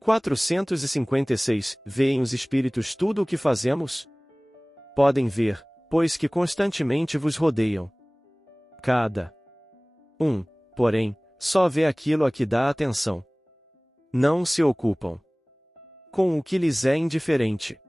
456. Veem os espíritos tudo o que fazemos? Podem ver, pois que constantemente vos rodeiam. Cada um, porém, só vê aquilo a que dá atenção. Não se ocupam com o que lhes é indiferente.